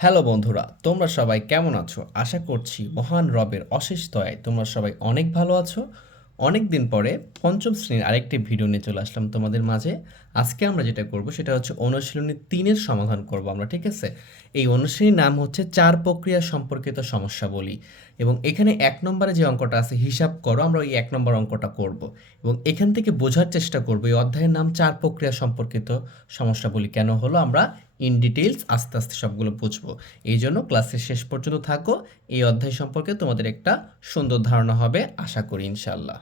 Hello বন্ধুরা, তোমরা সবাই কেমন আছো? আশা করছি মহান রবের অশেষ দয়ায় তোমরা সবাই অনেক ভালো আছো। অনেক দিন পরে পঞ্চম শ্রেণির আরেকটি ভিডিও নিয়ে চলে আসলাম তোমাদের মাঝে। আজকে আমরা যেটা করব সেটা হচ্ছে অনুশীলনী তিনের সমাধান করব আমরা, ঠিক আছে? এই অনুশীলনীর নাম হচ্ছে চার প্রক্রিয়া সম্পর্কিত সমস্যা বলি এবং এখানে এক নম্বরে যে অঙ্কটা আছে, হিসাব করো, আমরা ওই এক নম্বর অঙ্কটা করব এবং এখান থেকে বোঝার চেষ্টা করব এই অধ্যায়ের নাম চার প্রক্রিয়া সম্পর্কিত সমস্যা বলি কেন হলো, আমরা ইন ডিটেলস আস্তে আস্তে সবগুলো বুঝব। এই জন্য ক্লাসের শেষ পর্যন্ত থাকো, এই অধ্যায় সম্পর্কে তোমাদের একটা সুন্দর ধারণা হবে, আশা করি ইনশাল্লাহ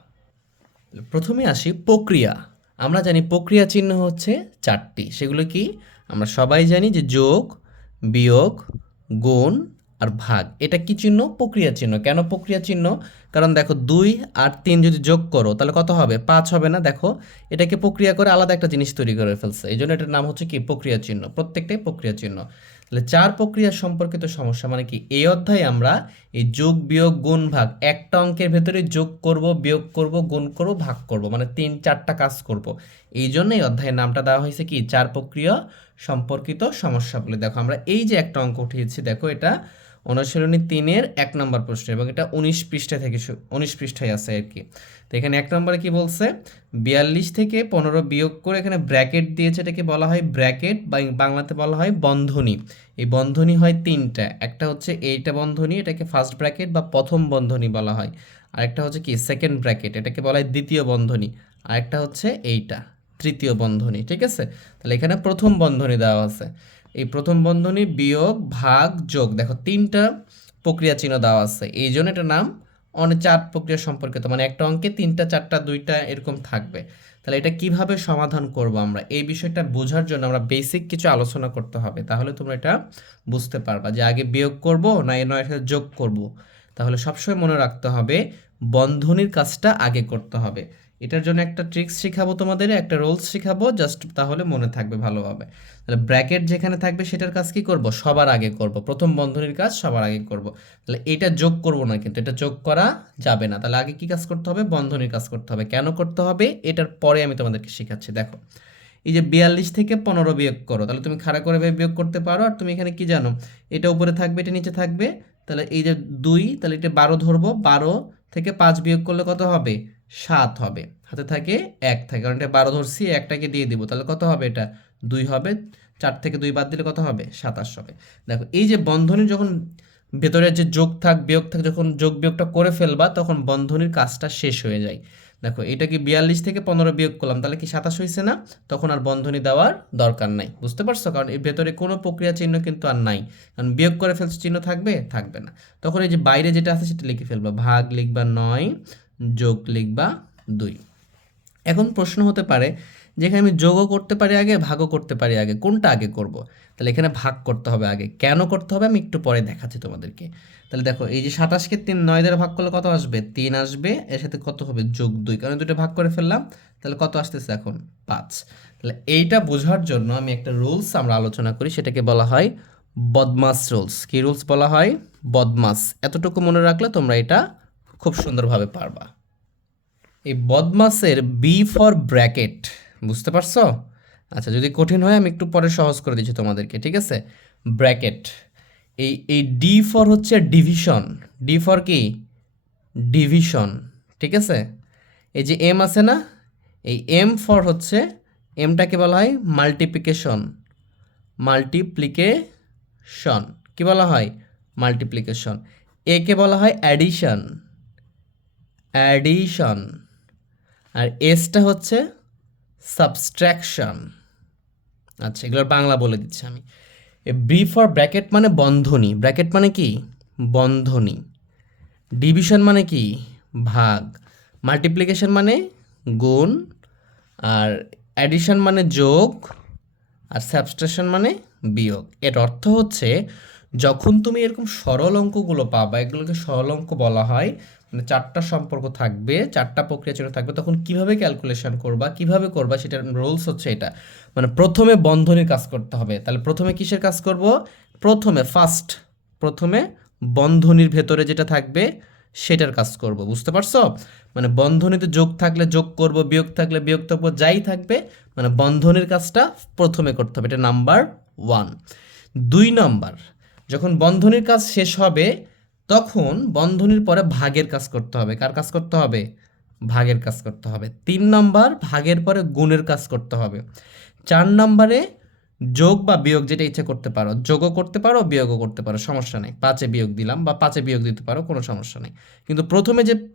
প্রথমে আসি প্রক্রিয়া। আমরা জানি প্রক্রিয়া চিহ্ন হচ্ছে চারটি। সেগুলো কি? আমরা সবাই জানি যে যোগ, বিয়োগ, গুণ আর ভাগ। এটা কি চিহ্ন? প্রক্রিয়া চিহ্ন। কেন প্রক্রিয়া চিহ্ন? কারণ দেখো দুই আর তিন যদি যোগ করো, তাহলে কত হবে? পাঁচ হবে না? দেখো, এটাকে প্রক্রিয়া করে আলাদা একটা জিনিস তৈরি করে ফেলছে। এই জন্য এটার নাম হচ্ছে কি? প্রক্রিয়া চিহ্ন। প্রত্যেকটাই প্রক্রিয়া চিহ্ন। তাহলে চার প্রক্রিয়া সম্পর্কিত সমস্যা মানে কি এই অধ্যায়ে আমরা এই যোগ, বিয়োগ, গুণ, ভাগ, একটা অঙ্কের ভেতরে যোগ করব, বিয়োগ করব, গুণ করব, ভাগ করব মানে তিন, চারটা কাজ করব। এই জন্য এই অধ্যায়ের নামটা দেওয়া হয়েছে কি? চার প্রক্রিয়া সম্পর্কিত সমস্যা বলে দেখো আমরা এই যে একটা অঙ্ক উঠিয়েছি, দেখো এটা অনুশীলনী তিনের এক নম্বর প্রশ্ন এবং এটা উনিশ পৃষ্ঠা থেকে উনিশ পৃষ্ঠায় আছে আর কি। তো এখানে এক নম্বরে কি বলছে? বিয়াল্লিশ থেকে পনেরো বিয়োগ করে এখানে ব্র্যাকেট দিয়েছে, এটাকে বলা হয় ব্র্যাকেট বা বাংলাতে বলা হয় বন্ধনী। এই বন্ধনী হয় তিনটা, একটা হচ্ছে এইটা বন্ধনী, এটাকে ফার্স্ট ব্র্যাকেট বা প্রথম বন্ধনী বলা হয়। আরেকটা হচ্ছে কি? সেকেন্ড ব্র্যাকেট এটাকে বলা হয় দ্বিতীয় বন্ধনী। আরেকটা হচ্ছে এইটা, তৃতীয় বন্ধনী, ঠিক আছে? তাহলে এখানে প্রথম বন্ধনী দেওয়া আছে। এই প্রথম বন্ধনী বিয়োগ ভাগ যোগ। দেখো, তিনটা প্রক্রিয়া চিহ্ন দেওয়া আছে। এই জন্য এটার নাম অনেক চার প্রক্রিয়া সম্পর্কিত। মানে একটা অঙ্কে তিনটা, চারটা, দুইটা এরকম থাকবে। তাহলে এটা কীভাবে সমাধান করব আমরা? এই বিষয়টা বোঝার জন্য আমরা বেসিক কিছু আলোচনা করতে হবে। তাহলে তোমরা এটা বুঝতে পারবা যে আগে বিয়োগ করব না এ নয় সাথে যোগ করব। তাহলে সবসময় মনে রাখতে হবে বন্ধনীর কাজটা আগে করতে হবে। এটার জন্য একটা ট্রিক্স শেখাবো তোমাদের, একটা রোলস শেখাবো জাস্ট তাহলে মনে থাকবে ভালোভাবে। তাহলে ব্র্যাকেট যেখানে থাকবে সেটার কাজ কি করব? সবার আগে করব। প্রথম বন্ধনীর কাজ সবার আগে করব। তাহলে এটা যোগ করব না কিন্তু, এটা যোগ করা যাবে না। তাহলে আগে কি কাজ করতে হবে? বন্ধনীর কাজ করতে হবে। কেন করতে হবে? এটার পরে আমি তোমাদেরকে শেখাচ্ছি। দেখো, এই যে বিয়াল্লিশ থেকে পনেরো বিয়োগ করো, তাহলে তুমি খাড়া করে বিয়োগ করতে পারো। আর তুমি এখানে কি জানো? এটা উপরে থাকবে, এটা নিচে থাকবে। তাহলে এই যে দুই, তাহলে এটা বারো ধরবো। বারো থেকে পাঁচ বিয়োগ করলে কত হবে? সাত হবে। হাতে থাকে এক থাকে। কারণ এটা বারো ধরছি, একটাকে দিয়ে দিব। তাহলে কত হবে এটা? দুই হবে। চার থেকে দুই বাদ দিলে কত হবে? সাতাশ হবে। দেখো, এই যে বন্ধনী যখন ভেতরে যে যোগ থাক বিয়োগ থাক যখন যোগ বিয়োগটা করে ফেলবা, তখন বন্ধনীর কাজটা শেষ হয়ে যায়। দেখো, এটা কি বিয়াল্লিশ থেকে পনেরো বিয়োগ করলাম, তাহলে কি সাতাশ হয়েছে না? তখন আর বন্ধনী দেওয়ার দরকার নাই, বুঝতে পারছ? কারণ এর ভেতরে কোনো প্রক্রিয়া চিহ্ন কিন্তু আর নাই, কারণ বিয়োগ করে ফেলছে চিহ্ন থাকবে থাকবে না। তখন এই যে বাইরে যেটা আছে সেটা লিখে ফেলবা, ভাগ লিখবা নয়, যোগ লিখবা দুই। এখন প্রশ্ন হতে পারে যেখানে আমি যোগও করতে পারি আগে, ভাগও করতে পারি আগে। কোনটা আগে করব? তাহলে এখানে ভাগ করতে হবে আগে। কেন করতে হবে? আমি একটু পরে দেখাচ্ছি তোমাদেরকে। তাহলে দেখো, এই যে সাতাশকে তিন, নয় দ্বারা ভাগ করলে কত আসবে? তিন আসবে। এর সাথে কত হবে? যোগ দুই। কারণ দুটো ভাগ করে ফেললাম। তাহলে কত আসতেছে এখন? পাঁচ। তাহলে এইটা বোঝার জন্য আমি একটা রুলস আমরা আলোচনা করি। সেটাকে বলা হয় বদমাস রুলস। কি রুলস বলা হয়? বদমাস। এতটুকু মনে রাখলে তোমরা এটা খুব সুন্দরভাবে পারবা। এই বদমাসের বি ফর ব্র্যাকেট বুঝতে পারছ? আচ্ছা যদি কঠিন হয়, আমি একটু পরে সহজ করে দিচ্ছি তোমাদেরকে, ঠিক আছে? ব্র্যাকেট। এই এই ডি ফর হচ্ছে ডিভিশন। ডি ফর কি? ডিভিশন, ঠিক আছে? এই যে এম আছে না? এই এম ফর হচ্ছে, এমটাকে বলা হয় মাল্টিপ্লিকেশন। মাল্টিপ্লিকেশন। কি বলা হয়? মাল্টিপ্লিকেশন। একে বলা হয় অ্যাডিশন। অ্যাডিশন। আর এসটা হচ্ছে সাবস্ট্রাকশন। আচ্ছা এগুলোর বাংলা বলে দিচ্ছি আমি। বি ফর ব্র্যাকেট মানে বন্ধনী। ব্র্যাকেট মানে কি? বন্ধনী। ডিভিশন মানে কি? ভাগ। মাল্টিপ্লিকেশন মানে গুণ। আর অ্যাডিশন মানে যোগ। আর সাবস্ট্রেশন মানে বিয়োগ। এর অর্থ হচ্ছে, যখন তুমি এরকম সরল অঙ্কগুলো পাবা, এগুলোকে সরল অঙ্ক বলা হয় মানে চারটা সম্পর্ক থাকবে, চারটা প্রক্রিয়া চিহ্ন থাকবে, তখন কীভাবে ক্যালকুলেশন করবা, কীভাবে করবা সেটার রোলস হচ্ছে এটা। মানে প্রথমে বন্ধনীর কাজ করতে হবে। তাহলে প্রথমে কিসের কাজ করব? প্রথমে ফার্স্ট প্রথমে বন্ধনীর ভেতরে যেটা থাকবে সেটার কাজ করব। বুঝতে পারছ? মানে বন্ধনীতে যোগ থাকলে যোগ করব, বিয়োগ থাকলে বিয়োগ থাকব, যাই থাকবে মানে বন্ধনীর কাজটা প্রথমে করতে হবে। এটা নাম্বার ওয়ান দুই নাম্বার যখন বন্ধনীর কাজ শেষ হবে তখন বন্ধনীর পরে ভাগের কাজ করতে হবে। কার কাজ করতে হবে? ভাগের কাজ করতে হবে। তিন নম্বর, ভাগের পরে গুণের কাজ করতে হবে। চার নম্বরে যোগ বা বিয়োগ যেটা ইচ্ছা করতে পারো, যোগও করতে পারো, বিয়োগও করতে পারো, সমস্যা নেই। পাঁচে বিয়োগ দিলাম বা পাঁচে বিয়োগ দিতে পারো, কোনো সমস্যা নেই। কিন্তু প্রথমে যে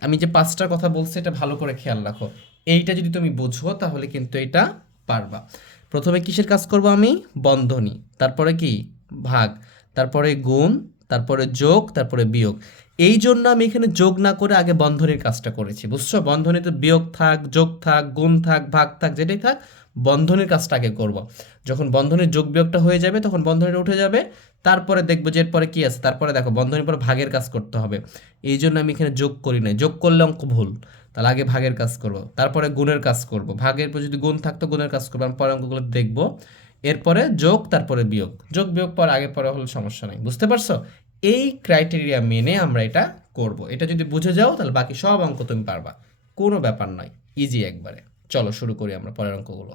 আমি যে পাঁচটার কথা বলছি, এটা ভালো করে খেয়াল রাখো। এইটা যদি তুমি বুঝো, তাহলে কিন্তু এটা পারবা। প্রথমে কিসের কাজ করব আমি? বন্ধনী। তারপরে কি? ভাগ। তারপরে গুণ। তারপরে যোগ, তারপরে বিয়োগ। এই জন্য আমি এখানে যোগ না করে আগে বন্ধনীর কাজটা করেছি, বুঝছ? বন্ধনীতে বিয়োগ থাক, যোগ থাক, গুণ থাক, ভাগ থাক, যেটাই থাক, বন্ধনীর কাজটা আগে করব। যখন বন্ধনীর যোগ বিয়োগটা হয়ে যাবে, তখন বন্ধনীটা উঠে যাবে, তারপরে দেখব যে এরপরে কি আছে। তারপরে দেখো, বন্ধনীর পর ভাগের কাজ করতে হবে। এই জন্য আমি এখানে যোগ করি নাই। যোগ করলে অঙ্ক ভুল। তাহলে আগে ভাগের কাজ করব, তারপরে গুণের কাজ করব। ভাগের পর যদি গুণ থাকতো, গুণের কাজ করব। আমি পরে অঙ্কগুলো দেখব। এরপরে যোগ, তারপরে বিয়োগ। যোগ, বিয়োগ পর আগে পরে হলে সমস্যা নেই। বুঝতে পারছ? এই ক্রাইটেরিয়া মেনে আমরা এটা করব। এটা যদি বুঝে যাও, তাহলে বাকি সব অঙ্ক তুমি পারবা। কোনো ব্যাপার নয়। ইজি একবারে। চলো শুরু করি আমরা পরের অঙ্কগুলো।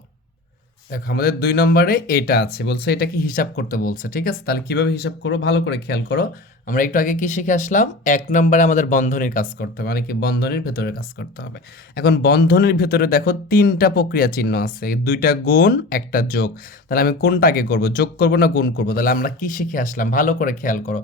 দেখো, আমাদের দুই নম্বরে এটা আছে। বলছে এটা কি হিসাব করতে বলছে, ঠিক আছে? তাহলে কীভাবে হিসাব করো ভালো করে খেয়াল করো। আমরা একটু আগে কি শিখে আসলাম? এক নম্বরে আমাদের বন্ধনীর কাজ করতে হবে মানে কি বন্ধনীর ভেতরে কাজ করতে হবে। এখন বন্ধনীর ভেতরে দেখো তিনটা প্রক্রিয়া চিহ্ন আছে, দুইটা গুণ, একটা যোগ। তাহলে আমি কোনটা আগে করব? যোগ করব না গুণ করব? তাহলে আমরা কি শিখে আসলাম? ভালো করে খেয়াল করো।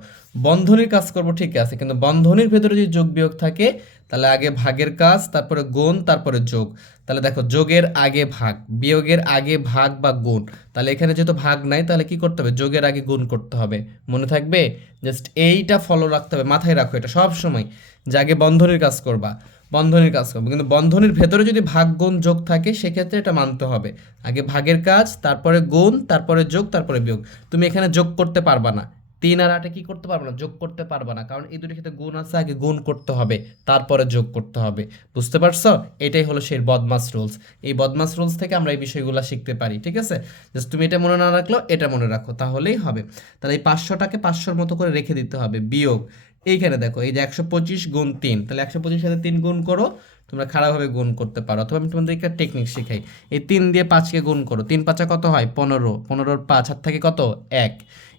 বন্ধনীর কাজ করব ঠিক আছে, কিন্তু বন্ধনীর ভেতরে যদি যোগ বিয়োগ থাকে, তাহলে আগে ভাগের কাজ, তারপরে গুণ, তারপরে যোগ। তাহলে দেখো, যোগের আগে ভাগ, বিয়োগের আগে ভাগ বা গুণ। তাহলে এখানে যেহেতু ভাগ নাই, তাহলে কি করতে হবে? যোগের আগে গুণ করতে হবে। মনে থাকবে? জাস্ট এইটা ফলো রাখতে হবে, মাথায় রাখো এটা সব সময়। যে আগে বন্ধনের কাজ করবা, বন্ধনের কাজ করব। কিন্তু বন্ধনের ভেতরে যদি ভাগ, গুণ, যোগ থাকে, সেক্ষেত্রে এটা মানতে হবে। আগে ভাগের কাজ, তারপরে গুণ, তারপরে যোগ, তারপরে বিয়োগ। তুমি এখানে যোগ করতে পারবা না। তিন আর আটে কি করতে পারবে না? যোগ করতে পারবে না। কারণ এই দুটোর ক্ষেত্রে গুণ আছে, আগে গুণ করতে হবে, তারপরে যোগ করতে হবে। বুঝতে পারছ? এটাই হলো সেই বদমাস রুলস এই বদমাস রুলস থেকে আমরা এই বিষয়গুলো শিখতে পারি, ঠিক আছে? জাস্ট তুমি এটা মনে না রাখলেও এটা মনে রাখো, তাহলেই হবে। তাহলে এই পাঁচশোটাকে পাঁচশোর মতো করে রেখে দিতে হবে, বিয়োগ। এইখানে দেখো, এই যে একশো পঁচিশ গুণ তিন, তাহলে একশো পঁচিশ সাথে তিন গুণ করো, তোমরা খারাপভাবে গুণ করতে পারো। অথবা আমি তোমাদের একটা টেকনিক শেখাই। এই তিন দিয়ে পাঁচকে গুণ করো। তিন পাঁচা কত হয়? পনেরো। পনেরোর পাঁচ, হাত থাকে কত? এক।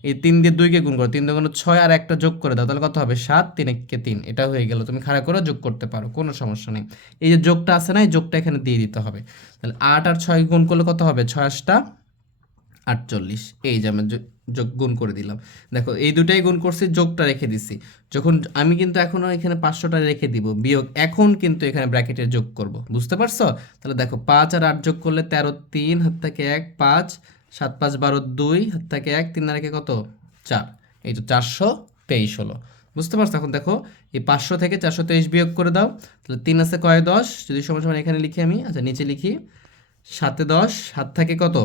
এই তিন দিয়ে দুইকে গুণ করো, তিন দুগুণ ছয় আর একটা যোগ করে দাও, তাহলে কত হবে? সাত, তিন এককে তিন। এটা হয়ে গেল, তুমি খারাপ করে যোগ করতে পারো, কোনো সমস্যা নেই। এই যে যোগটা আছে না, এই যোগটা এখানে দিয়ে দিতে হবে। তাহলে আট আর ছয় গুণ করলে কত হবে? ছয় আটটা আটচল্লিশ। এই যে আমি যোগ গুণ করে দিলাম। দেখো, এই দুটাই গুণ করছি, যোগটা রেখে দিছি। যখন আমি কিন্তু এখনও এখানে পাঁচশোটা রেখে দিব, বিয়োগ এখন কিন্তু এখানে ব্র্যাকেটে যোগ করব। বুঝতে পারছ? তাহলে দেখো, পাঁচ আর আট যোগ করলে তেরো, তিন, হাত থেকে এক, পাঁচ সাত পাঁচ বারো দুই হাত থেকে এক, তিন আর একে কত? চার। এই তো চারশো তেইশ হলো। বুঝতে পারছ এখন? দেখো, এই পাঁচশো থেকে চারশো তেইশ বিয়োগ করে দাও, তাহলে তিন আছে কয়? দশ। যদি সময় সময় এখানে লিখি আমি আচ্ছা নিচে লিখি। সাতে দশ, সাত থাকে কত?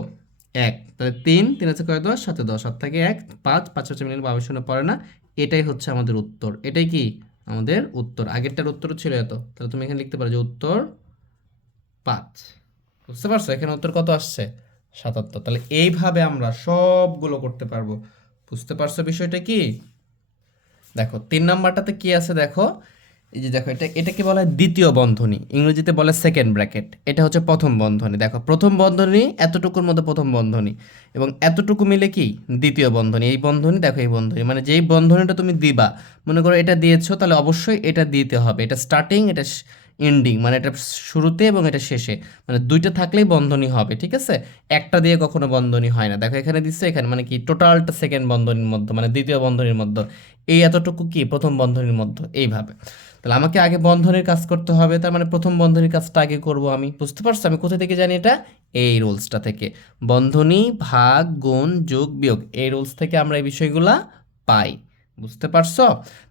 এক। তাহলে তিন তিন আছে কয়? দশ, সাতে দশ। সাত থেকে এক, পাঁচ পাঁচ হচ্ছে মিনিট বাবার শূন্য পড়ে না। এটাই হচ্ছে আমাদের উত্তর। এটাই কি? আমাদের উত্তর। আগেরটার উত্তর ছিল এত। তাহলে তুমি এখানে লিখতে পারো যে উত্তর পাঁচ। বুঝতে পারছ? এখানে উত্তর কত আসছে? সাতাত্তর। তাহলে এইভাবে আমরা সবগুলো করতে পারব। বুঝতে পারছ বিষয়টা কি? দেখো, তিন নাম্বারটাতে কি আছে দেখো? এই যে দেখো, এটা এটাকে বলা? হয় দ্বিতীয় বন্ধনী। ইংরেজিতে বলে সেকেন্ড ব্র্যাকেট এটা হচ্ছে প্রথম বন্ধনী। দেখো, প্রথম বন্ধনী এতটুকুর মধ্যে প্রথম বন্ধনী। এবং এতটুকু মিলে কি? দ্বিতীয় বন্ধনী। এই বন্ধনী, দেখো এই বন্ধনী। মানে যেই বন্ধনীটা তুমি দিবা, মনে করো এটা দিয়েছ, তাহলে অবশ্যই এটা দিতে হবে। এটা স্টার্টিং এটা এন্ডিং মানে এটা শুরুতে এবং এটা শেষে। মানে দুইটা থাকলেই বন্ধনী হবে, ঠিক আছে? একটা দিয়ে কখনো বন্ধনী হয় না। দেখো, এখানে দিচ্ছে এখানে মানে কি টোটালটা সেকেন্ড বন্ধনীর মধ্যে মানে দ্বিতীয় বন্ধনীর মধ্যে। এই এতটুকু কি, প্রথম বন্ধনীর মধ্যে? এইভাবে। তাহলে আমাকে আগে বন্ধনীর কাজ করতে হবে, তার মানে প্রথম বন্ধনীর কাজটা আগে করব আমি। বুঝতে পারছ? আমি কোথা থেকে জানি এটা? এই রুলসটা থেকে। বন্ধনী ভাগ, গুণ, যোগ, বিয়োগ, এই রুলস থেকে আমরা এই বিষয়গুলা পাই। বুঝতে পারছ?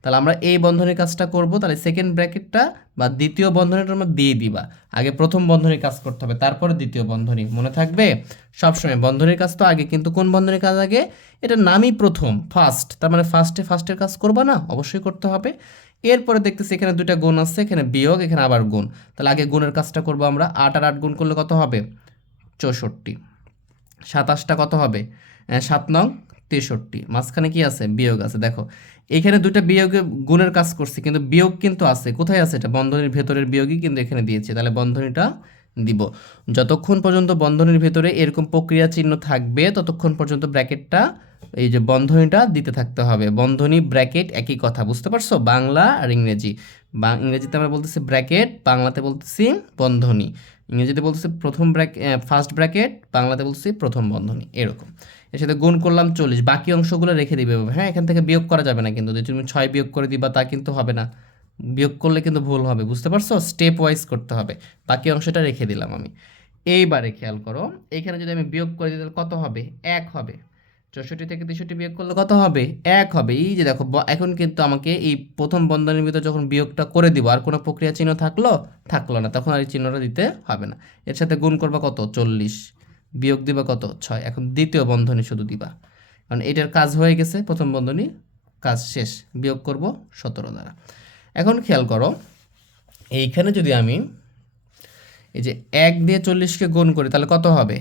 তাহলে আমরা এই বন্ধনের কাজটা করব তাহলে সেকেন্ড ব্র্যাকেটটা বা দ্বিতীয় বন্ধনীটা আমরা দিয়ে দিবা। আগে প্রথম বন্ধনীর কাজ করতে হবে তারপরে দ্বিতীয় বন্ধনী মনে থাকবে? সবসময় বন্ধনীর কাজ তো আগে কিন্তু কোন বন্ধনীর কাজ আগে? এটা নামই প্রথম ফার্স্ট তার মানে ফার্স্টে ফার্স্টের কাজ করবা না? অবশ্যই করতে হবে। এরপরে দেখতেছি এখানে দুইটা গুণ আছে এখানে বিয়োগ এখানে আবার গুণ। তাহলে আগে গুণের কাজটা করব আমরা আট আর আট গুণ করলে কত হবে? চৌষট্টি। সাতাশটা কত হবে? আহ, সাত নং। তেষট্টি, মাঝখানে কি আছে? বিয়োগ আছে। দেখো, এখানে দুইটা বিয়োগে গুণের কাজ করছি, কিন্তু বিয়োগ কিন্তু আছে। কোথায় আছে এটা? বন্ধনীর ভেতরের বিয়োগই কিন্তু এখানে দিয়েছে। তাহলে বন্ধনীটা দিব। যতক্ষণ পর্যন্ত বন্ধনীর ভেতরে এরকম প্রক্রিয়া চিহ্ন থাকবে, ততক্ষণ পর্যন্ত ব্র্যাকেটটা, এই যে বন্ধনীটা দিতে থাকতে হবে। বন্ধনী, ব্র্যাকেট একই কথা, বুঝতে পারছ? বাংলা আর ইংরেজি। বা ইংরেজিতে আমরা বলতেছি ব্র্যাকেট, বাংলাতে বলতেছি বন্ধনী। ইংরেজিতে বলতেছি প্রথম ব্র্যাক ফার্স্ট ব্র্যাকেট, বাংলাতে বলতেছি প্রথম বন্ধনী। এরকম। এর সাথে গুণ করলাম চল্লিশ। বাকি অংশগুলো রেখে দিবে। হ্যাঁ এখান থেকে বিয়োগ করা যাবে না কিন্তু। যদি তুমি ছয় বিয়োগ করে দিবা, তা কিন্তু হবে না। বিয়োগ করলে কিন্তু ভুল হবে, বুঝতে পারছ? স্টেপ ওয়াইজ করতে হবে। বাকি অংশটা রেখে দিলাম আমি। এইবারে খেয়াল করো, এখানে যদি আমি বিয়োগ করে দিই, তাহলে কত হবে? এক হবে। চৌষট্টি থেকে তেষট্টি বিয়োগ করলে কত হবে? এক হবে। এই যে দেখো এখন কিন্তু আমাকে এই প্রথম বন্ধনের ভিতরে যখন বিয়োগটা করে দিব, আর কোনো প্রক্রিয়া চিহ্ন থাকল? থাকল না। তখন আর এই চিহ্নটা দিতে হবে না। এর সাথে গুণ করবা কত? চল্লিশ। বিয়োগ দিবা কত? ছয়। এখন দ্বিতীয় বন্ধনী শুধু দিবা। কারণ এটার কাজ হয়ে গেছে, প্রথম বন্ধনী কাজ শেষ। বিয়োগ করব সতেরো দ্বারা। এখন খেয়াল করো, এইখানে যদি আমি এই যে এক দিয়ে চল্লিশকে গুণ করি, তাহলে কত হবে?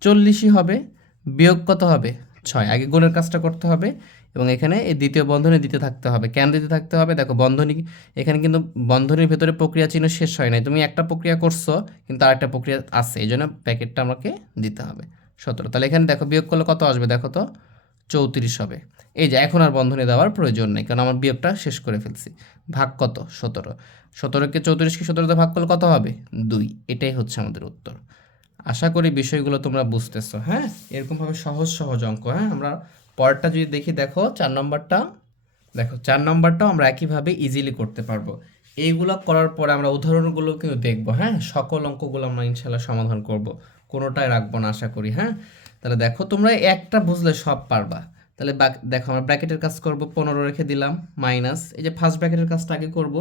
চল্লিশই হবে। বিয়োগ কত হবে? ছয়। আগে গুণের কাজটা করতে হবে। এবং এখানে এই দ্বিতীয় বন্ধনী দিতে থাকতে হবে। কেন দিতে থাকতে হবে? দেখো, বন্ধনী এখানে কিন্তু বন্ধনীর ভেতরে প্রক্রিয়া চিহ্ন শেষ হয় নাই। তুমি একটা প্রক্রিয়া করছ, কিন্তু আরেকটা প্রক্রিয়া আছে, এই জন্য প্যাকেটটা আমাকে দিতে হবে। সতেরো। তাহলে এখানে দেখো, বিয়োগ করলে কত আসবে? দেখো তো, চৌত্রিশ হবে। এই যে, এখন আর বন্ধনী দেওয়ার প্রয়োজন নেই, কারণ আমার বিয়োগটা শেষ করে ফেলছি। ভাগ কত? সতেরো। সতেরোকে চৌত্রিশকে সতেরোতে ভাগ করলে কত হবে? দুই। এটাই হচ্ছে আমাদের উত্তর। আশা করি বিষয়গুলো তোমরা বুঝতেছো হ্যাঁ? এরকমভাবে সহজ সহজ অঙ্ক হ্যাঁ? আমরা পরেরটা যদি দেখি, দেখো চার নম্বরটা। দেখো, চার নম্বরটাও আমরা একইভাবে ইজিলি করতে পারব। এইগুলো করার পরে আমরা উদাহরণগুলো কিন্তু দেখব হ্যাঁ? সকল অঙ্কগুলো আমরা ইনশাল্লাহ সমাধান করব। কোনোটাই রাখব না, আশা করি হ্যাঁ? তাহলে দেখো, তোমরা একটা বুঝলে সব পারবা। তাহলে দেখো, আমরা ব্র্যাকেটের কাজ করব, পনেরো রেখে দিলাম, মাইনাস। এই যে ফার্স্ট ব্র্যাকেটের কাজটা আগে করব।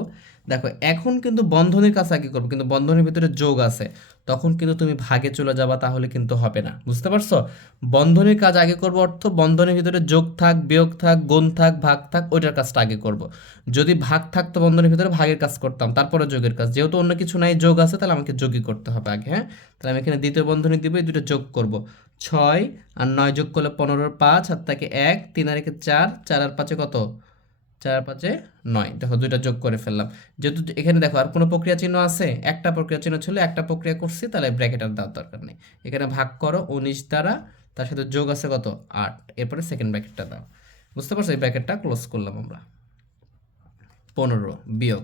দেখো, এখন কিন্তু বন্ধনীর কাজ আগে করব, কিন্তু বন্ধনীর ভিতরে যোগ আছে। তখন কিন্তু তুমি ভাগে চলে যাবা, তাহলে কিন্তু হবে না। বুঝতে পারছ? বন্ধনের কাজ আগে করব অর্থ, বন্ধনের ভিতরে যোগ থাক, বিয়োগ থাক, গুণ থাক, ভাগ থাক, ওইটার কাজটা আগে করব। যদি ভাগ থাকতো বন্ধনের ভিতরে, ভাগের কাজ করতাম, তারপরে যোগের কাজ। যেহেতু অন্য কিছু নাই, যোগ আছে, তাহলে আমাকে যোগই করতে হবে আগে হ্যাঁ? তাহলে আমি এখানে দ্বিতীয় বন্ধনী দিব, এই দুটো যোগ করব। ছয় আর নয় যোগ করলে পনেরোর পাঁচ, আর তাকে এক, তিন আর একে চার চার আর পাঁচে কত? চার পাঁচে নয়। দেখো, দুইটা যোগ করে ফেললাম। যেহেতু এখানে দেখো আর কোনো প্রক্রিয়া চিহ্ন আছে, একটা প্রক্রিয়া চিহ্ন ছিল, একটা প্রক্রিয়া করছি, তাহলে ব্র্যাকেট আর দেওয়ার দরকার নেই। এখানে ভাগ করো উনিশ দ্বারা, তার সাথে যোগ আছে কত? আট। এরপরে সেকেন্ড ব্র্যাকেটটা দাও। বুঝতে পারছ? এই ব্র্যাকেটটা ক্লোজ করলাম আমরা। পনেরো বিয়োগ।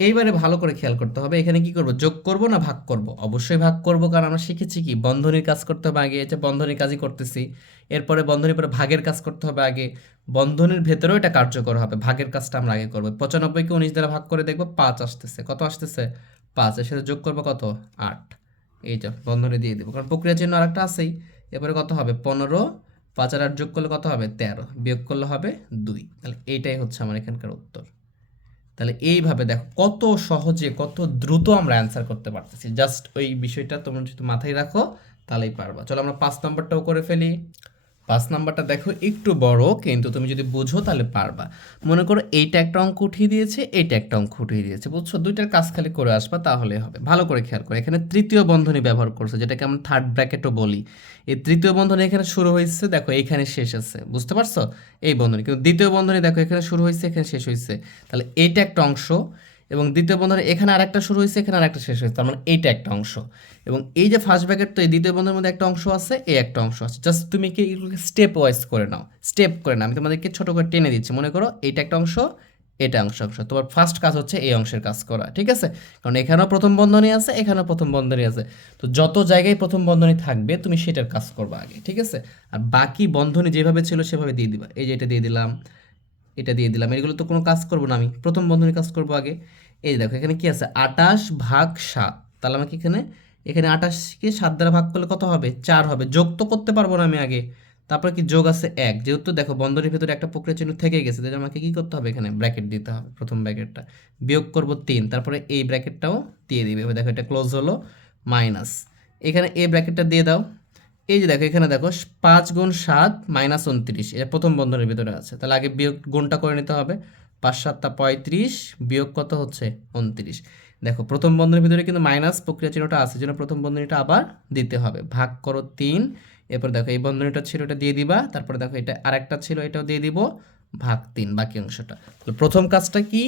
এইবারে ভালো করে খেয়াল করতে হবে। এখানে কি করব? যোগ করব না ভাগ করব? অবশ্যই ভাগ করব, কারণ আমরা শিখেছি কি? বন্ধনীর কাজ করতে হবে আগে এটা বন্ধনীর কাজই করতেছি। এরপরে বন্ধনীর পরে ভাগের কাজ করতে হবে আগে। বন্ধনীর ভেতরেও এটা কার্যকর হবে। ভাগের কাজটা আমরা আগে করব। পঁচানব্বইকে উনিশ দ্বারা ভাগ করে দেখব, পাঁচ আসতেছে। কত আসতেছে? পাঁচ। এর সাথে যোগ করব কত? আট। এই যে বন্ধনী দিয়ে দেবো। কারণ প্রক্রিয়া চিহ্ন আরেকটা আছেই। এরপরে কত হবে? পনেরো। পাঁচ আর আট যোগ করলে কত হবে? তেরো। বিয়োগ করলে হবে দুই। তাহলে এইটাই হচ্ছে আমার এখানকার উত্তর। তাহলে এইভাবে দেখো, কত সহজে, কত দ্রুত আমরা অ্যান্সার করতে পারতেছি। জাস্ট ওই বিষয়টা তোমরা যদি মাথায় রাখো, তাহলেই পারবা। চলো আমরা পাঁচ নম্বরটাও করে ফেলি। পাঁচ নাম্বারটা দেখো একটু বড়, কিন্তু তুমি যদি বুঝো তাহলে পারবা। মনে করো এইটা একটা অঙ্ক উঠিয়ে দিয়েছে, এইটা একটা অঙ্ক উঠিয়ে দিয়েছে, বুঝছ? দুইটার কাজ খালি করে আসবা তাহলে হবে। ভালো করে খেয়াল করো, এখানে তৃতীয় বন্ধনী ব্যবহার করছে, যেটাকে আমরা থার্ড ব্র্যাকেটও বলি। এই তৃতীয় বন্ধনী এখানে শুরু হয়েছে, দেখো এখানে শেষ আছে, বুঝতে পারছ? এই বন্ধনী, কিন্তু দ্বিতীয় বন্ধনী দেখো এখানে শুরু হয়েছে, এখানে শেষ হয়েছে। তাহলে এইটা একটা অংশ এবং দ্বিতীয় বন্ধনে এখানে আর একটা শুরু হয়েছে, এখানে আরেকটা শেষ হয়েছে। তার মানে এইটা একটা অংশ। এবং এই যে ফার্স্ট ব্র্যাকেট তো এই দ্বিতীয় বন্ধনের মধ্যে একটা অংশ আছে, এই একটা অংশ আছে। জাস্ট তুমি কি এগুলোকে স্টেপ ওয়াইজ করে নাও। স্টেপ করে নাও। আমি তোমাদেরকে ছোটো করে টেনে দিচ্ছি। মনে করো এইটা একটা অংশ, এটা অংশ অংশ। তোমার ফার্স্ট কাজ হচ্ছে এই অংশের কাজ করা, ঠিক আছে? কারণ এখানেও প্রথম বন্ধনী আছে, এখানেও প্রথম বন্ধনী আছে। তো যত জায়গায় প্রথম বন্ধনী থাকবে, তুমি সেটার কাজ করবে আগে, ঠিক আছে? আর বাকি বন্ধনী যেভাবে ছিল, সেভাবে দিয়ে দিবা। এই যে এটা দিয়ে দিলাম, এটা দিয়ে দিলাম। এগুলো তো কোনো কাজ করব না আমি। প্রথম বন্ধনী কাজ করব আগে। এই দেখো, এখানে কি আছে? আটাশ ভাগ সাত। তাহলে আমাকে এখানে এখানে আটাশকে সাত দ্বারা ভাগ করলে কত হবে? চার হবে। যোগ তো করতে পারব না আমি আগে। তারপরে কি যোগ আছে? এক। যেহেতু দেখো, বন্ধনীর ভিতরে একটা প্রক্রিয়া চিহ্ন থেকে গেছে, তাহলে আমাকে কি করতে হবে? এখানে ব্র্যাকেট দিতে হবে, প্রথম ব্র্যাকেটটা বিয়োগ করব তিন। তারপরে এই ব্র্যাকেটটাও দিয়ে দিবে। দেখো, এটা ক্লোজ হলো মাইনাস এখানে এই ব্র্যাকেটটা দিয়ে দাও। এই যে দেখো, এখানে দেখো, পাঁচ গুণ সাত মাইনাস উনত্রিশ। এটা প্রথম বন্ধনের ভিতরে আছে। তাহলে আগে বিয়োগ, গুণটা করে নিতে হবে। পাঁচ সাতটা পঁয়ত্রিশ, বিয়োগ কত হচ্ছে উনত্রিশ। দেখো, প্রথম বন্ধনের ভিতরে কিন্তু মাইনাস প্রক্রিয়া চিহ্নটা আছে জন্য প্রথম বন্ধনীটা আবার দিতে হবে। ভাগ করো তিন, এরপর দেখো এই বন্ধনীটা ছিল এটা দিয়ে দিবা, তারপরে দেখো এটা আরেকটা ছিল এটাও দিয়ে দিব, ভাগ তিন, বাকি অংশটা। প্রথম কাজটা কি?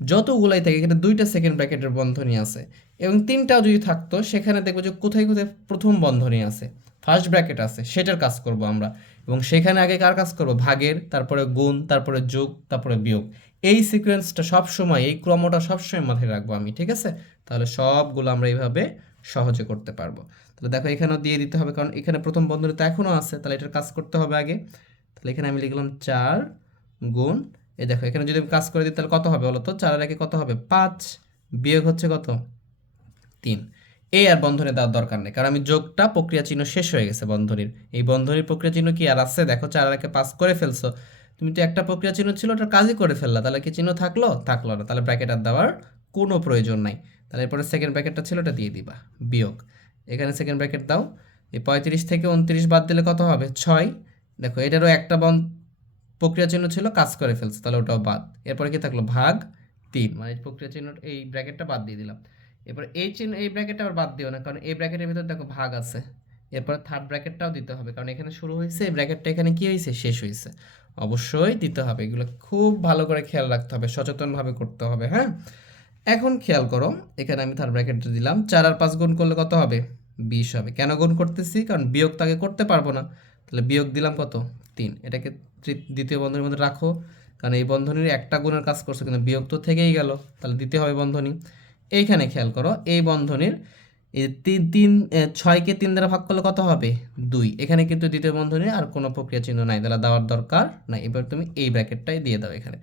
যতগুলাই থাকে, এখানে দুইটা সেকেন্ড ব্র্যাকেটের বন্ধনী আছে, এবং তিনটাও যদি থাকতো, সেখানে দেখব যে কোথায় কোথায় প্রথম বন্ধনী আছে ফার্স্ট ব্র্যাকেট আছে, সেটার কাজ করব আমরা। এবং সেখানে আগে কার কাজ করব? ভাগের, তারপরে গুণ, তারপরে যোগ, তারপরে বিয়োগ। এই সিকোয়েন্সটা সবসময়, এই ক্রমটা সবসময় মাথায় রাখব আমি, ঠিক আছে? তাহলে সবগুলো আমরা এইভাবে সহজে করতে পারব। তাহলে দেখো এখানেও দিয়ে দিতে হবে, কারণ এখানে প্রথম বন্ধনী তো এখনও আছে, তাহলে এটার কাজ করতে হবে আগে। তাহলে এখানে আমি লিখলাম চার গুণ এই দেখো, এখানে যদি কাজ করে দিই, তাহলে কত হবে বলো তো? চারের আগে কত হবে? পাঁচ। বিয়োগ হচ্ছে কত? তিন। এই আর বন্ধনে দেওয়ার দরকার নেই, কারণ আমি যোগটা প্রক্রিয়া চিহ্ন শেষ হয়ে গেছে বন্ধনীর। এই বন্ধনীর প্রক্রিয়া চিহ্ন কি? আর আছে, দেখো চার আগে পাস করে ফেলছো। তুমি তো একটা প্রক্রিয়া চিহ্ন ছিল, ওটার কাজই করে ফেললা। তাহলে কি চিহ্ন থাকল? থাকল না। তাহলে ব্র্যাকেট আর দেওয়ার কোনো প্রয়োজন নাই। তাহলে এরপরে সেকেন্ড ব্র্যাকেটটা ছিল, ওটা দিয়ে দিবা। বিয়োগ। এখানে সেকেন্ড ব্র্যাকেট দাও। এই পঁয়ত্রিশ থেকে উনত্রিশ বাদ দিলে কত হবে? ছয়। দেখো, এটারও একটা বন্ধ প্রক্রিয়া চিহ্ন ছিল, কাজ করে ফেলছে, তাহলে ওটাও বাদ। এরপরে কি থাকল? ভাগ তিন। মানে প্রক্রিয়া চিহ্ন, এই ব্র্যাকেটটা বাদ দিয়ে দিলাম। এরপরে এই চিহ্ন, এই ব্র্যাকেটটা আবার বাদ দিও না, কারণ এই ব্র্যাকেটের ভিতর দেখো ভাগ আছে। এরপরে থার্ড ব্র্যাকেটটাও দিতে হবে, কারণ এখানে শুরু হয়েছে, এই ব্র্যাকেটটা এখানে কি হয়েছে? শেষ হয়েছে। অবশ্যই দিতে হবে। এগুলো খুব ভালো করে খেয়াল রাখতে হবে, সচেতনভাবে করতে হবে হ্যাঁ? এখন খেয়াল করো, এখানে আমি থার্ড ব্র্যাকেটটা দিলাম, চার আর পাঁচ গুণ করলে কত হবে? বিশ হবে। কেন গুণ করতেছি? কারণ বিয়োগ তাকে করতে পারব না। তাহলে বিয়োগ দিলাম কত? তিন। এটাকে দ্বিতীয় বন্ধনীর মধ্যে রাখো। কারণ এই বন্ধনীর একটা গুণের কাজ করছে, কিন্তু বিয়োগ তো থেকেই গেল। তাহলে দিতে হবে বন্ধনী। এইখানে খেয়াল করো, এই বন্ধনীর তিন তিন ছয়কে তিন দ্বারা ভাগ করলে কত হবে? দুই। এখানে কিন্তু দ্বিতীয় বন্ধনীর আর কোনো প্রক্রিয়া চিহ্ন নাই, তাহলে দেওয়ার দরকার না এবার তুমি এই ব্র্যাকেটটাই দিয়ে দাও এখানে।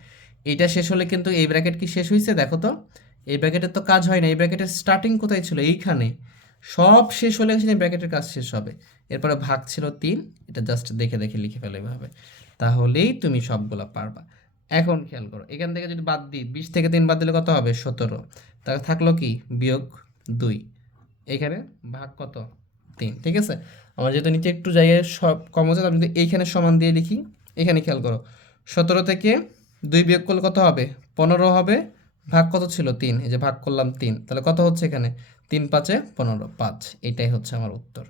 এইটা শেষ হলে কিন্তু এই ব্র্যাকেট কি শেষ হয়েছে দেখো তো। এই ব্র্যাকেটের তো কাজ হয় না। এই ব্র্যাকেটের স্টার্টিং কোথায় ছিল? এইখানে। সব শেষ হলে সেই ব্র্যাকেটের কাজ শেষ হবে। এরপরে ভাগ ছিল তিন। এটা জাস্ট দেখে দেখে, লিখে ফেলো এভাবে। তাহলেই তুমি সবগুলা পারবা। এখন খেয়াল করো। এখান থেকে যদি বাদ দিই, বিশ থেকে তিন বাদ দিলে কত হবে? সতেরো। তাহলে থাকল কি? বিয়োগ দুই। এখানে ভাগ কত? তিন, ঠিক আছে? আমার যেহেতু নিচে একটু জায়গায় সব কম হচ্ছে আমি যদি এইখানে সমান দিয়ে লিখি। এখানে খেয়াল করো, সতেরো থেকে দুই বিয়োগ করলে কত হবে? পনেরো হবে। ভাগ কত ছিল? তিন, এই যে ভাগ করলাম তিন, তাহলে কত হচ্ছে এখানে? তিন পাঁচে পনেরো, পাঁচ, এটাই হচ্ছে আমার উত্তর।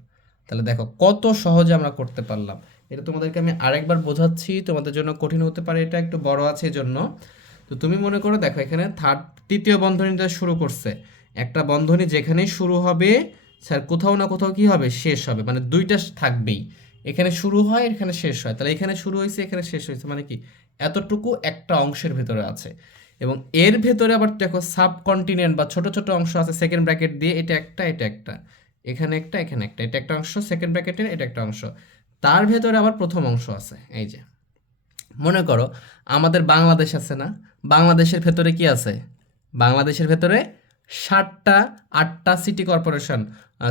তাহলে দেখো, কত সহজে আমরা করতে পারলাম। এটা তোমাদেরকে আমি আরেকবার বোঝাচ্ছি, তোমাদের জন্য কঠিন হতে পারে, এটা একটু বড় আছে এজন্য। তো তুমি মনে করো, দেখো এখানে থার্ড তৃতীয় বন্ধনীটা শুরু করছে। একটা বন্ধনী যেখানেই শুরু হবে, স্যার, কোথাও না কোথাও কি হবে? শেষ হবে। মানে দুইটা থাকবেই। এখানে শুরু হয়, এখানে শেষ হয়। তাহলে এখানে শুরু হয়েছে, এখানে শেষ হয়েছে মানে কি? এতটুকু একটা অংশের ভেতরে আছে। এবং এর ভেতরে আবার দেখো সাবকন্টিনেন্ট বা ছোট ছোট অংশ আছে, সেকেন্ড ব্র্যাকেট দিয়ে এটা একটা এটা একটা। এখানে একটা এখানে একটা। এটা একটা অংশ, সেকেন্ড ব্র্যাকেটের এটা একটা অংশ। তার ভেতরে আবার প্রথম অংশ আছে, এই যে। মনে করো, আমাদের বাংলাদেশ আছে না? বাংলাদেশের ভেতরে কি আছে? বাংলাদেশের ভেতরে ষাটটা আটটা সিটি কর্পোরেশন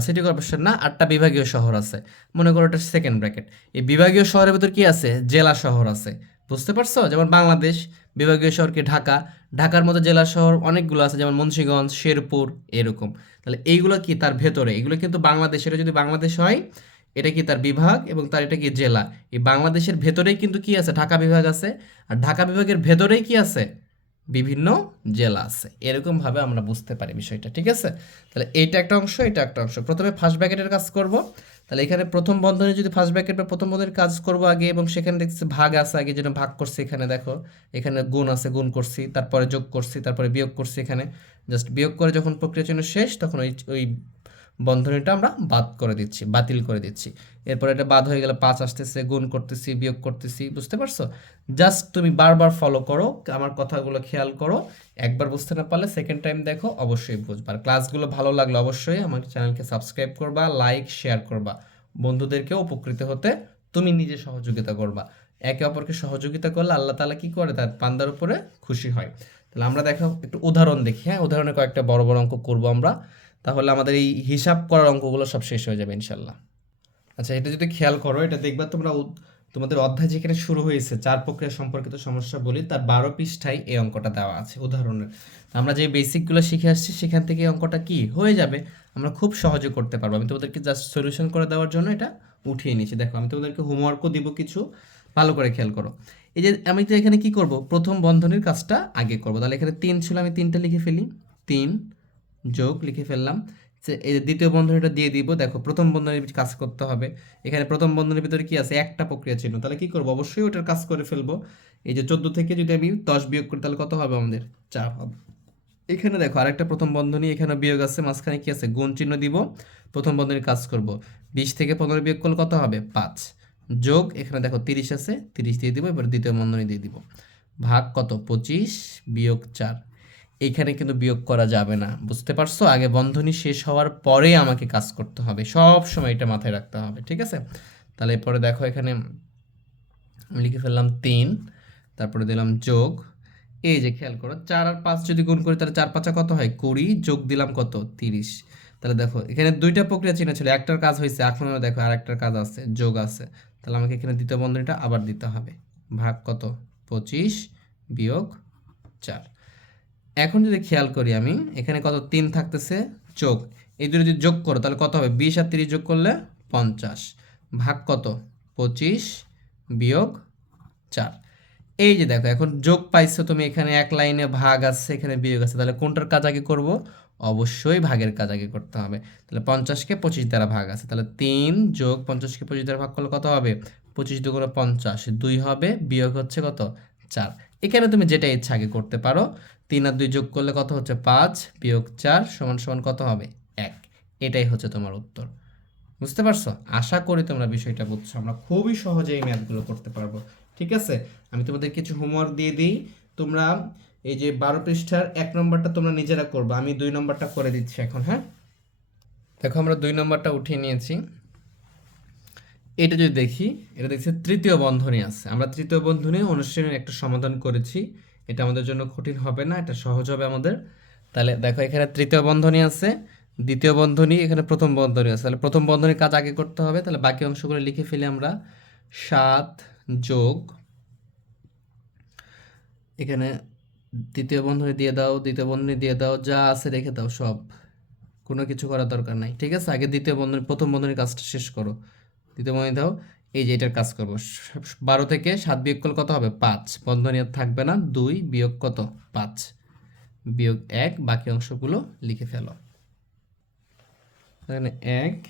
সিটি কর্পোরেশন না, আটটা বিভাগীয় শহর আছে। মনে করো এটা সেকেন্ড ব্র্যাকেট এই বিভাগীয় শহরের ভেতর কি আছে? জেলা শহর আছে। বুঝতে পারছ? যেমন বাংলাদেশ, বিভাগীয় শহর কি ঢাকা? ঢাকার মতো জেলা শহর অনেকগুলো আছে, যেমন মুন্সিগঞ্জ, শেরপুর, এরকম। তাহলে এইগুলো কি তার ভেতরে? এগুলো কিন্তু বাংলাদেশ, এটা যদি বাংলাদেশ হয়, এটা কি তার বিভাগ এবং তার এটা কি জেলা? এই বাংলাদেশের ভেতরেই কিন্তু কি আছে? ঢাকা বিভাগ আছে। আর ঢাকা বিভাগের ভেতরেই কি আছে? বিভিন্ন জেলা আছে। এরকমভাবে আমরা বুঝতে পারি বিষয়টা, ঠিক আছে? তাহলে এইটা একটা অংশ, এটা একটা অংশ। প্রথমে ফার্স্ট ব্র্যাকেটের কাজ করব। তাহলে এখানে প্রথম বন্ধনে যদি ফার্স্ট ব্র্যাকেট বা প্রথম বন্ধনের কাজ করব আগে এবং সেখানে দেখছি ভাগ আছে, আগে যেটা ভাগ করছি এখানে, দেখো। এখানে গুণ আছে, গুণ করছি, তারপরে যোগ করছি, তারপরে বিয়োগ করছি এখানে। জাস্ট বিয়োগ করে যখন প্রক্রিয়া চিহ্ন শেষ, তখন ওই ওই বন্ধনীটা আমরা বাদ করে দিচ্ছি, বাতিল করে দিচ্ছি। এরপর এটা বাদ হয়ে গেলে পাঁচ আসতেছে, গুণ করতেছি, বিয়োগ করতেছি, বুঝতে পারছ? জাস্ট তুমি বারবার ফলো করো, আমার কথাগুলো খেয়াল করো, একবার বুঝতে না পারলে সেকেন্ড টাইম দেখো, অবশ্যই বুঝবা। ক্লাসগুলো ভালো লাগলে অবশ্যই আমার চ্যানেলকে সাবস্ক্রাইব করবা লাইক শেয়ার করবা। বন্ধুদেরকেও উপকৃত হতে তুমি নিজে সহযোগিতা করবা। একে অপরকে সহযোগিতা করলে আল্লাহ তালা কি করে? তার পান্দার উপরে খুশি হয়। তাহলে আমরা দেখো একটু উদাহরণ দেখি হ্যাঁ? উদাহরণে কয়েকটা বড় বড় অঙ্ক করব আমরা। তাহলে আমাদের এই হিসাব করার অঙ্কগুলো সব শেষ হয়ে যাবে ইনশাল্লাহ। আচ্ছা এটা যদি খেয়াল করো, এটা দেখবা তোমরা তোমাদের অধ্যায় যেখানে শুরু হয়েছে, চার প্রক্রিয়া সম্পর্কিত সমস্যা বলি, তার বারো পৃষ্ঠায় এই অঙ্কটা দেওয়া আছে উদাহরণের। আমরা যে বেসিকগুলো শিখে আসছি, সেখান থেকে এই অঙ্কটা কি হয়ে যাবে আমরা খুব সহজে করতে পারব। আমি তোমাদেরকে জাস্ট সলিউশন করে দেওয়ার জন্য এটা উঠিয়ে নিয়েছি। দেখো, আমি তোমাদেরকে হোমওয়ার্কও দিব কিছু, ভালো করে খেয়াল করো। এই যে আমি তো এখানে কি করব? প্রথম বন্ধনীর কাজটা আগে করব। তাহলে এখানে তিন ছিল, আমি তিনটা লিখে ফেলি। তিন যোগ লিখে ফেললাম। এই দ্বিতীয় বন্ধনীটা দিয়ে দিব। দেখো, প্রথম বন্ধনীর কাজ করতে হবে। এখানে প্রথম বন্ধনীর ভিতরে কি আছে? একটা প্রক্রিয়া চিহ্ন। তাহলে কি করব? অবশ্যই ওটার কাজ করে ফেলব। এই যে চোদ্দ থেকে যদি আমি দশ বিয়োগ করি, তাহলে কত হবে আমাদের? চার হবে। এখানে দেখো, আরেকটা প্রথম বন্ধনী এখানে বিয়োগ আছে, মাঝখানে কি আছে? গুণ চিহ্ন দিব। প্রথম বন্ধনীর কাজ করব। বিশ থেকে পনেরো বিয়োগ করলে কত হবে? পাঁচ। যোগ, এখানে দেখো তিরিশ আছে, তিরিশ দিয়ে দিব, এবার দ্বিতীয় বন্ধনী দিয়ে দিব। ভাগ কত? পঁচিশ বিয়োগ চার। এইখানে কিন্তু বিয়োগ করা যাবে না, বুঝতে পারছ? আগে বন্ধনী শেষ হওয়ার পরে আমাকে কাজ করতে হবে, সব সময় এটা মাথায় রাখতে হবে, ঠিক আছে? তাহলে এরপরে দেখো এখানে আমি লিখে ফেললাম তিন, তারপরে দিলাম যোগ, এই যে খেয়াল করো, চার আর পাঁচ যদি গুণ করি, তাহলে চার পাঁচা কত হয়? কুড়ি, যোগ দিলাম কত? তিরিশ। তাহলে দেখো, এখানে দুইটা প্রক্রিয়া চিহ্ন ছিল, একটার কাজ হয়েছে এখন দেখো আর একটার কাজ আছে, যোগ আছে। তাহলে আমাকে এখানে দ্বিতীয় বন্ধনীটা আবার দিতে হবে, ভাগ কত? পঁচিশ বিয়োগ চার। এখন যদি খেয়াল করি আমি, এখানে কত? তিন থাকতেছে যোগ। এই দুটো যদি যোগ করো, তাহলে কত হবে? বিশ আর তিরিশ যোগ করলে পঞ্চাশ। ভাগ কত? পঁচিশ বিয়োগ চার। এই যে দেখো, এখন যোগ পাইছো তুমি, এখানে এক লাইনে ভাগ আছে, এখানে বিয়োগ আছে, তাহলে কোনটার কাজ আগে করব? অবশ্যই ভাগের কাজ আগে করতে হবে। তাহলে পঞ্চাশকে পঁচিশ দ্বারা ভাগ আছে, তাহলে তিন যোগ পঞ্চাশকে পঁচিশ দ্বারা ভাগ করলে কত হবে? পঁচিশ দুগুণে পঞ্চাশ, দুই হবে, বিয়োগ হচ্ছে কত? চার। এখানে তুমি যেটা ইচ্ছা আগে করতে পারো। তিন আর দুই যোগ করলে কত হচ্ছে পাঁচ? বিয়োগ চার সমান সমান কত হবে? এক। এটাই হচ্ছে তোমার উত্তর। বুঝতে পারছ? আশা করি তোমরা বিষয়টা বুঝছ। আমরা খুবই সহজে এই ম্যাথগুলো করতে পারব। ঠিক আছে? আমি তোমাদের কিছু হোমওয়ার্ক দিয়ে দিই। তোমরা এই যে বারো পৃষ্ঠার এক নম্বরটা তোমরা নিজেরা করবে। আমি দুই নম্বরটা করে দিচ্ছি এখন হ্যাঁ? দেখো, আমরা দুই নম্বরটা উঠিয়ে নিয়েছি। এটা যদি দেখি, এটা দেখছি তৃতীয় বন্ধনী আছে। আমরা তৃতীয় বন্ধনী অনুশীলনের একটা সমাধান করেছি। এটা আমাদের জন্য কঠিন হবে না, এটা সহজ হবে আমাদের। তাহলে দেখো এখানে তৃতীয় বন্ধনী আছে, দ্বিতীয় বন্ধনী, এখানে প্রথম বন্ধনী আছে। তাহলে প্রথম বন্ধনীর কাজ আগে করতে হবে, তাহলে বাকি অংশগুলো লিখে ফেলি আমরা। সাত যোগ, এখানে দ্বিতীয় বন্ধনী দিয়ে দাও, দ্বিতীয় বন্ধনী দিয়ে দাও, যা আছে রেখে দাও সব। কোনো কিছু করার দরকার নাই, ঠিক আছে? আগে দ্বিতীয় বন্ধনী, প্রথম বন্ধনীর কাজটা শেষ করো। দ্বিতীয় বন্ধনী দাও এই যে এটার কাজ করব। বারো থেকে সাত বিয়োগ করলে কত হবে? পাঁচ। বন্ধনী থাকবে না। দুই বিয়োগ কত? পাঁচ। বিয়োগ এক, বাকি অংশগুলো লিখে ফেলো। এখানে এক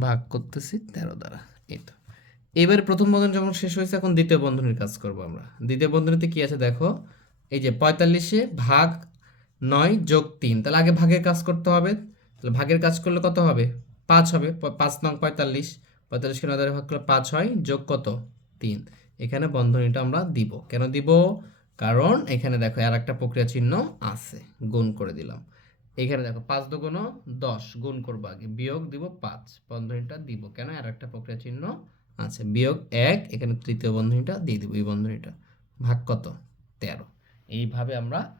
ভাগ করতেছি তেরো দ্বারা। এই তো। এবারে প্রথম বন্ধনী যখন শেষ হয়েছে, এখন দ্বিতীয় বন্ধনীর কাজ করব আমরা। দ্বিতীয় বন্ধনীতে কি আছে দেখো? এই যে পঁয়তাল্লিশে ভাগ নয় যোগ তিন। তাহলে আগে ভাগের কাজ করতে হবে। তাহলে ভাগের কাজ করলে কত হবে? পাঁচ হবে। পাঁচ নং পঁয়তাল্লিশ। পঁয়তাল্লিশকে নয় দ্বারা ভাগ করলে পাঁচ হয়, যোগ কত? তিন। এখানে বন্ধনীটা আমরা দিব। কেন দিব? কারণ এখানে দেখো আর একটা প্রক্রিয়া চিহ্ন আছে। গুণ করে দিলাম। এখানে দেখো পাঁচ দুগুণ দশ, গুণ করব আগে। বিয়োগ দিব পাঁচ। বন্ধনীটা দিব। কেন? আর একটা প্রক্রিয়া চিহ্ন আছে। বিয়োগ এক, এখানে তৃতীয় বন্ধনীটা দিয়ে দিব। এই বন্ধনীটা। ভাগ কত? তেরো। এইভাবে আমরা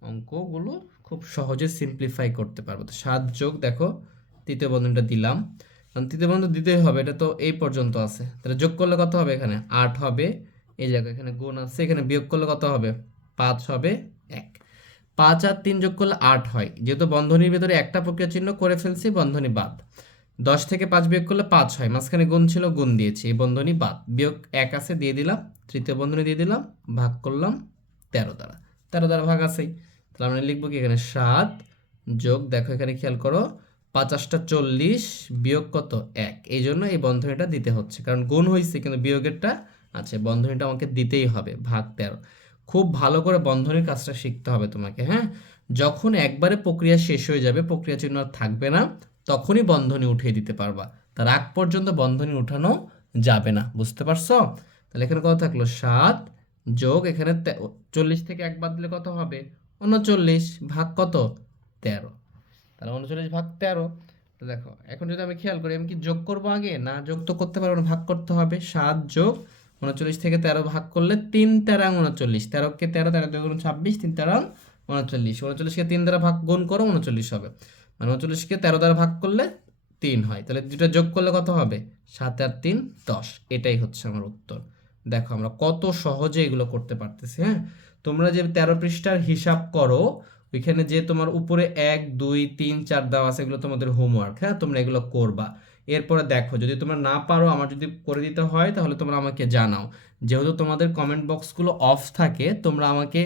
অঙ্কগুলো খুব সহজে সিম্পলিফাই করতে পারব। তো সাত যোগ দেখো, তৃতীয় বন্ধনীটা দিলাম। কারণ তৃতীয় বন্ধন দিতেই হবে, এটা তো এই পর্যন্ত আছে। তাহলে যোগ করলে কত হবে এখানে? আট হবে। এই জায়গায় এখানে গুণ আছে, এখানে বিয়োগ করলে কত হবে? পাঁচ হবে এক। পাঁচ আর তিন যোগ করলে আট হয়। যেহেতু বন্ধনীর ভেতরে একটা প্রক্রিয়া চিহ্ন করে ফেলছি, বন্ধনী বাদ। দশ থেকে পাঁচ বিয়োগ করলে পাঁচ হয়। মাঝখানে গুণ ছিল, গুণ দিয়েছি, এই বন্ধনী বাদ। বিয়োগ এক আছে, দিয়ে দিলাম। তৃতীয় বন্ধনী দিয়ে দিলাম, ভাগ করলাম তেরো দ্বারা। তেরো দ্বারা ভাগ আছেই। তাহলে আমরা লিখব কি এখানে সাত যোগ, দেখো এখানে খেয়াল করো পাঁচাশটা চল্লিশ বিয়োগ কত? এক। এই জন্য এই বন্ধনীটা দিতে হচ্ছে। কারণ গুণ হয়েছে কিন্তু বিয়োগেরটা আছে, বন্ধনীটা আমাকে দিতেই হবে, ভাগ তেরো। খুব ভালো করে বন্ধনীর কাজটা শিখতে হবে তোমাকে হ্যাঁ? যখন একবারে প্রক্রিয়া শেষ হয়ে যাবে, প্রক্রিয়া চিহ্ন আর থাকবে না, তখনই বন্ধনী উঠিয়ে দিতে পারবা। তার আগ পর্যন্ত বন্ধনী উঠানো যাবে না, বুঝতে পারছ? তাহলে এখানে কত থাকল? সাত যোগ এখানে চল্লিশ থেকে এক বাদ দিলে কত হবে? উনচল্লিশ, ভাগ কত? তেরো। তাহলে উনচল্লিশ ভাগ তেরো। তো দেখো, এখন যদি আমি খেয়াল করি, আমি কি যোগ করব আগে? না যোগ তো করতে পারব ভাগ করতে হবে। সাত যোগ উনচল্লিশ থেকে তেরো ভাগ করলে তিন তেরাং উনচল্লিশ। তেরোকে তেরো তেরো দুগুণ ছাব্বিশ, তিন তেরাং উনচল্লিশ। উনচল্লিশকে তিন দ্বারা ভাগ গুণ করো, উনচল্লিশ হবে। মানে উনচল্লিশকে তেরো দ্বারা ভাগ করলে তিন হয়। তাহলে দুটো যোগ করলে কত হবে? সাত আর তিন, দশ। এটাই হচ্ছে আমার উত্তর। দেখো, আমরা কত সহজে এগুলো করতে পারতেছি হ্যাঁ? তোমরা যে তেরো পৃষ্ঠার হিসাব করো ওইখানে যে তোমার উপরে এক, দুই, তিন, চার দেওয়া আছে, এগুলো তোমাদের হোমওয়ার্ক হ্যাঁ? তোমরা এগুলো করবা। এরপরে দেখো, যদি তোমরা না পারো, আমার যদি করে দিতে হয়, তাহলে তোমরা আমাকে জানাও। যেহেতু তোমাদের কমেন্ট বক্সগুলো অফ থাকে, তোমরা আমাকে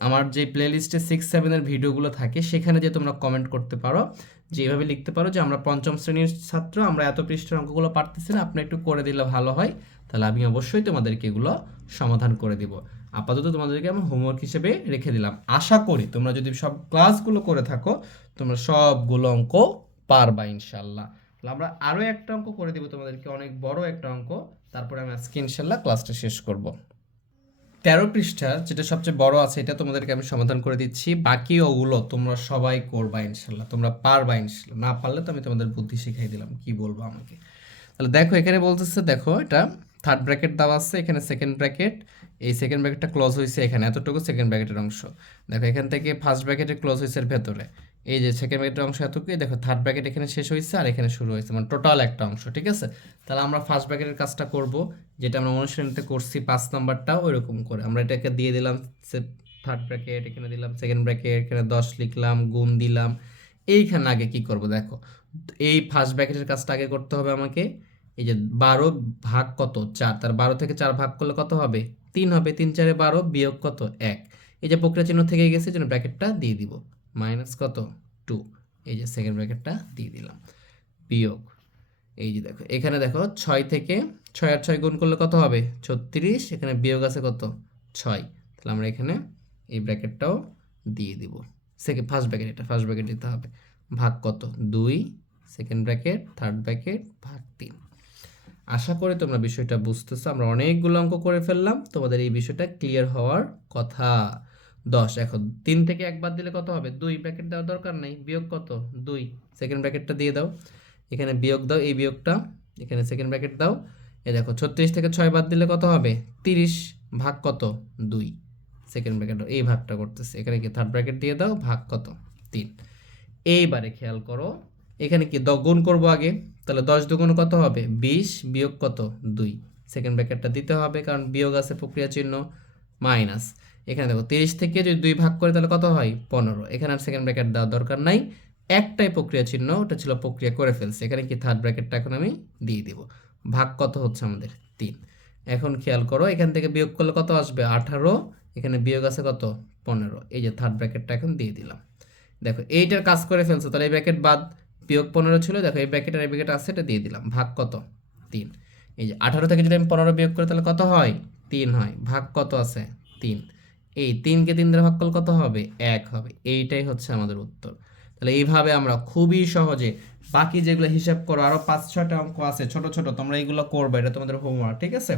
আমার যে প্লেলিস্টে সিক্স সেভেনের ভিডিওগুলো থাকে, সেখানে যে তোমরা কমেন্ট করতে পারো। যে এইভাবে লিখতে পারো যে, আমরা পঞ্চম শ্রেণির ছাত্র, আমরা এত পৃষ্ঠের অঙ্কগুলো পারতেছি না, আপনি একটু করে দিলে ভালো হয়। তাহলে আমি অবশ্যই তোমাদেরকে এগুলো সমাধান করে দিব। আপাতত তোমাদেরকে আমি হোমওয়ার্ক হিসেবে রেখে দিলাম। আশা করি তোমরা যদি সব ক্লাসগুলো করে থাকো, তোমরা সবগুলো অঙ্ক পারবা ইনশাল্লাহ আমরা আরও একটা অঙ্ক করে দিব তোমাদেরকে, অনেক বড় একটা অঙ্ক। তারপরে আমি আজকে ইনশাল্লাহ ক্লাসটা শেষ করব। তেরো পৃষ্ঠার যেটা সবচেয়ে বড় আছে, এটা তোমাদেরকে আমি সমাধান করে দিচ্ছি। বাকি ওগুলো তোমরা সবাই করবা ইনশাল্লাহ তোমরা পারবা ইনশাল্লাহ না পারলে তো আমি তোমাদের বুদ্ধি শিখাই দিলাম, কি বলব আমাকে? তাহলে দেখো, এখানে বলতেছে, দেখো এটা থার্ড ব্র্যাকেট দেওয়া আছে, এখানে সেকেন্ড ব্র্যাকেট এই সেকেন্ড ব্র্যাকেটটা ক্লোজ হয়েছে এখানে, এতটুকু সেকেন্ড ব্র্যাকেটের অংশ। দেখো, এখান থেকে ফার্স্ট ব্র্যাকেটে ক্লোজ হয়েছে এর ভেতরে। এই যে সেকেন্ড ব্র্যাকেটের অংশ এতটুকুই, দেখো থার্ড ব্র্যাকেট এখানে শেষ হয়েছে আর এখানে শুরু হয়েছে মানে টোটাল একটা অংশ, ঠিক আছে? তাহলে আমরা ফার্স্ট ব্র্যাকেটের কাজটা করব, যেটা আমরা অনুশীলনীতে করছি পাঁচ নাম্বারটাও ওইরকম করে। আমরা এটাকে দিয়ে দিলাম থার্ড ব্র্যাকেট এখানে দিলাম সেকেন্ড ব্র্যাকেট এখানে দশ লিখলাম, গুণ দিলাম। এইখানে আগে কি করব, দেখো? এই ফার্স্ট ব্র্যাকেটের কাজটা আগে করতে হবে আমাকে। এই যে বারো ভাগ কত? চার। তার বারো থেকে চার ভাগ করলে কত হবে? তিন হবে। তিন চারে বারো বিয়োগ কত? এক। এই যে প্রক্রিয়া চিহ্ন থেকে গেছে জন্য ব্র্যাকেটটা দিয়ে দিব। মাইনাস কত? টু। এই যে সেকেন্ড ব্র্যাকেটটা দিয়ে দিলাম। বিয়োগ। এই যে দেখো, এখানে দেখো ছয় থেকে ছয় আর ছয় গুণ করলে কত হবে? ছত্রিশ। এখানে বিয়োগ আছে কত? ছয়। তাহলে আমরা এখানে এই ব্র্যাকেটটাও দিয়ে দিব। সেকেন্ড ফার্স্ট ব্র্যাকেট এটা ফার্স্ট ব্র্যাকেট দিতে হবে। ভাগ কত? দুই। সেকেন্ড ব্র্যাকেট থার্ড ব্র্যাকেট ভাগ তিন। আশা করি তোমরা বিষয়টা বুঝতেছো। আমরা অনেকগুলো অঙ্ক করে ফেললাম। তোমাদের এই বিষয়টা ক্লিয়ার হওয়ার কথা। দশ, এখন তিন থেকে একবার দিলে কত হবে? দুই ব্র্যাকেট দেওয়ার দরকার নেই। বিয়োগ কত? দুই। সেকেন্ড ব্র্যাকেটটা দিয়ে দাও। এখানে বিয়োগ দাও এই বিয়োগটা। এখানে সেকেন্ড ব্র্যাকেট দাও। এ দেখো, ছত্রিশ থেকে ছয় বাদ দিলে কত হবে? তিরিশ ভাগ কত? দুই। সেকেন্ড ব্র্যাকেট এই ভাগটা করতেছে। এখানে কি থার্ড ব্র্যাকেট দিয়ে দাও, ভাগ কত? তিন। এইবারে খেয়াল করো এখানে কি গুণ করব আগে? তাহলে দশ দুগুণ কত হবে? বিশ বিয়োগ কত? দুই। সেকেন্ড ব্র্যাকেটটা দিতে হবে, কারণ বিয়োগ আছে প্রক্রিয়া চিহ্ন মাইনাস। এখানে দেখো, তিরিশ থেকে যদি দুই ভাগ করে, তাহলে কত হয়? পনেরো। এখানে আর সেকেন্ড ব্র্যাকেট দেওয়ার দরকার নাই। একটাই প্রক্রিয়া চিহ্ন, ওটা ছিল প্রক্রিয়া করে ফেলছে। এখানে কি থার্ড ব্র্যাকেটটা এখন আমি দিয়ে দিব। ভাগ কত হচ্ছে আমাদের? তিন। এখন খেয়াল করো, এখান থেকে বিয়োগ করলে কত আসবে? আঠারো। এখানে বিয়োগ আছে কত? পনেরো। এই যে থার্ড ব্র্যাকেটটা এখন দিয়ে দিলাম। দেখো, এইটার কাজ করে ফেলছো, তাহলে এই ব্র্যাকেট বাদ। বিয়োগ পনেরো ছিল, দেখো এই ব্র্যাকেট আর এই ব্র্যাকেট আছে, এটা দিয়ে দিলাম। ভাগ কত? তিন। এই যে আঠারো থেকে যদি আমি পনেরো বিয়োগ করি, তাহলে কত হয়? তিন হয়। ভাগ কত আছে? তিন। এই তিনকে তিন দ্বারা ভাগ করলে কত হবে? এক হবে। এইটাই হচ্ছে আমাদের উত্তর। তাহলে এইভাবে আমরা খুবই সহজে বাকি যেগুলো হিসাব করো আরও পাঁচ ছটা অঙ্ক আছে, ছোট ছোট, তোমরা এইগুলো করবে, এটা তোমাদের হোমওয়ার্ক ঠিক আছে?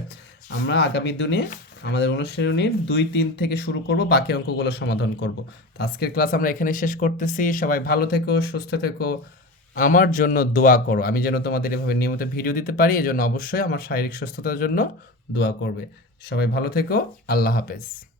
আমরা আগামী দিনে আমাদের অনুশীলনীর দুই, তিন থেকে শুরু করব, বাকি অঙ্কগুলো সমাধান করব। আজকের ক্লাস আমরা এখানে শেষ করতেছি। সবাই ভালো থেকো, সুস্থ থেকো। আমার জন্য দোয়া করো। আমি যেন তোমাদের এভাবে নিয়মিত ভিডিও দিতে পারি, এজন্য অবশ্যই আমার শারীরিক সুস্থতার জন্য দোয়া করবে। সবাই ভালো থেকো। আল্লাহ হাফেজ।